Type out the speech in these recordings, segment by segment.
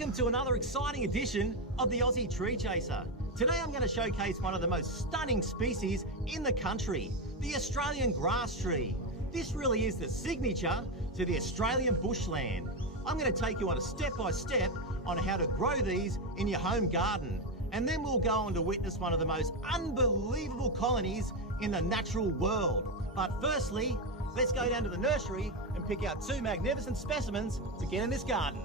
Welcome to another exciting edition of the Aussie Tree Chaser. Today I'm going to showcase one of the most stunning species in the country, the Australian grass tree. This really is the signature to the Australian bushland. I'm going to take you on a step-by-step on how to grow these in your home garden. And then we'll go on to witness one of the most unbelievable colonies in the natural world. But firstly, let's go down to the nursery and pick out two magnificent specimens to get in this garden.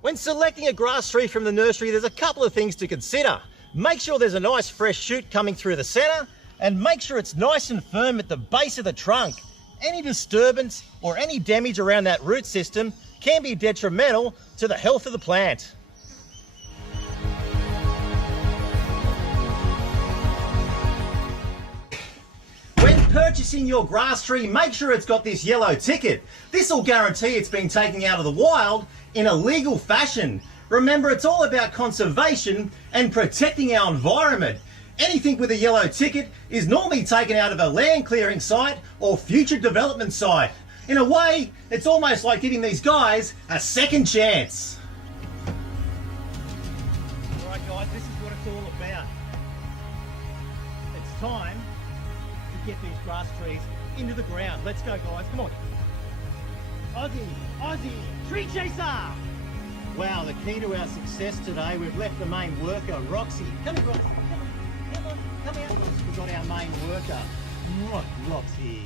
When selecting a grass tree from the nursery, there's a couple of things to consider. Make sure there's a nice fresh shoot coming through the center, and make sure it's nice and firm at the base of the trunk. Any disturbance or any damage around that root system can be detrimental to the health of the plant. When purchasing your grass tree, make sure it's got this yellow ticket. This will guarantee it's been taken out of the wild in a legal fashion. Remember, it's all about conservation and protecting our environment. Anything with a yellow ticket is normally taken out of a land clearing site or future development site. In a way, it's almost like giving these guys a second chance. All right guys, this is what it's all about. It's time to get these grass trees into the ground. Let's go guys, come on. Aussie Tree Chaser! Wow, the key to our success today, we've left the main worker, Roxy. Come here, Roxy. Come here. We've got our main worker, Roxy.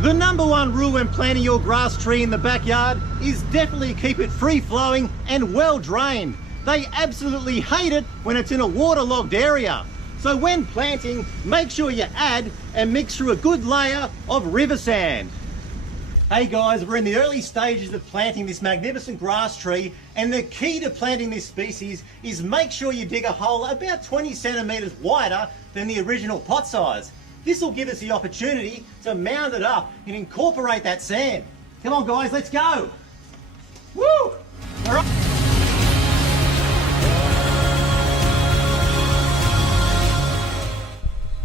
The number one rule when planting your grass tree in the backyard is definitely keep it free-flowing and well drained. They absolutely hate it when it's in a waterlogged area. So when planting, make sure you add and mix through a good layer of river sand. Hey guys, we're in the early stages of planting this magnificent grass tree, and the key to planting this species is make sure you dig a hole about 20 centimeters wider than the original pot size. This will give us the opportunity to mound it up and incorporate that sand. Come on guys, let's go. Woo! All right.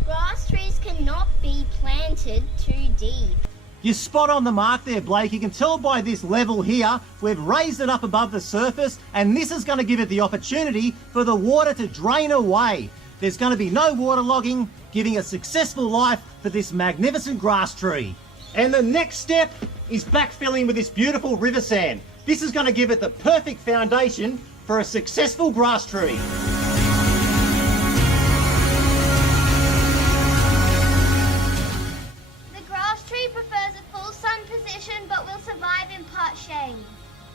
Grass trees cannot be planted too deep. You're spot on the mark there, Blake. You can tell by this level here, we've raised it up above the surface, and this is going to give it the opportunity for the water to drain away. There's going to be no waterlogging, giving a successful life for this magnificent grass tree. And the next step is backfilling with this beautiful river sand. This is going to give it the perfect foundation for a successful grass tree. But will survive in part shade.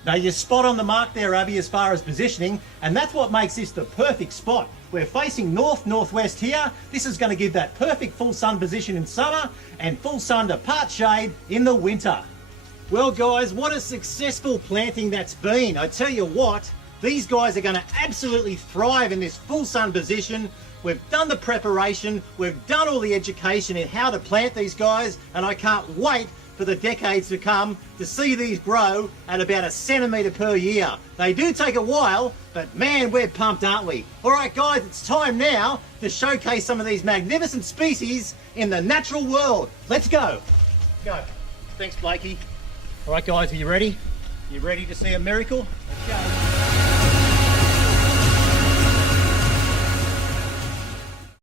Now you're spot on the mark there, Abby, as far as positioning, and that's what makes this the perfect spot. We're facing north-northwest here. This is going to give that perfect full sun position in summer and full sun to part shade in the winter. Well guys, what a successful planting that's been. I tell you what, these guys are going to absolutely thrive in this full sun position. We've done the preparation, we've done all the education in how to plant these guys, and I can't wait for the decades to come to see these grow at about 1 centimetre per year. They do take a while, but man, we're pumped, aren't we? All right guys, it's time now to showcase some of these magnificent species in the natural world. Let's go. Go. Thanks, Blakey. All right guys, are you ready? You ready to see a miracle? Let's go.